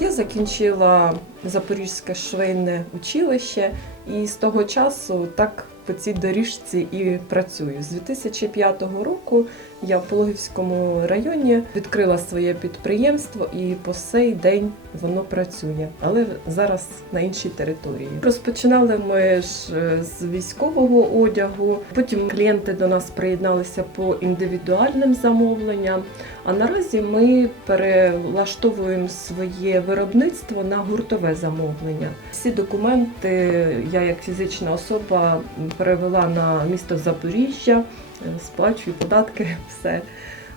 Я закінчила Запорізьке швейне училище і з того часу так по цій доріжці і працюю. З 2005 року я в Пологівському районі відкрила своє підприємство і по сей день воно працює, але зараз на іншій території. Розпочинали ми ж е, з військового одягу. Потім клієнти до нас приєдналися по індивідуальним замовленням. А наразі ми перелаштовуємо своє виробництво на гуртове замовлення. Всі документи я як фізична особа перевела на місто Запоріжжя, сплачую податки, все.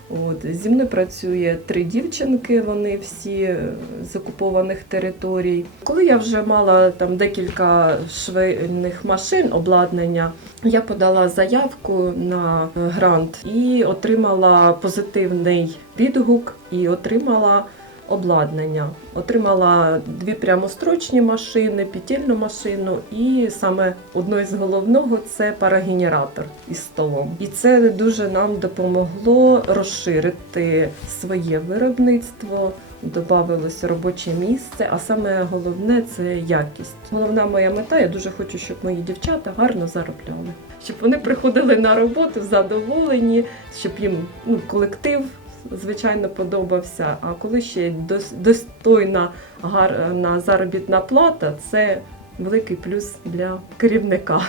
От. Зі мною працює три дівчинки, вони всі з окупованих територій. Коли я вже мала там декілька швейних машин обладнання, я подала заявку на е, грант і отримала позитивний відгук і отримала обладнання. Отримала дві прямострочні машини, пітільну машину, і саме одно із головного це парагенератор із столом. І це дуже нам допомогло розширити своє виробництво. Добавилось робоче місце, а саме головне це якість. Головна моя мета, я дуже хочу, щоб мої дівчата гарно заробляли, щоб вони приходили на роботу задоволені, щоб їм ну, колектив звичайно подобався. А коли ще достойна гарна заробітна плата, це великий плюс для керівника.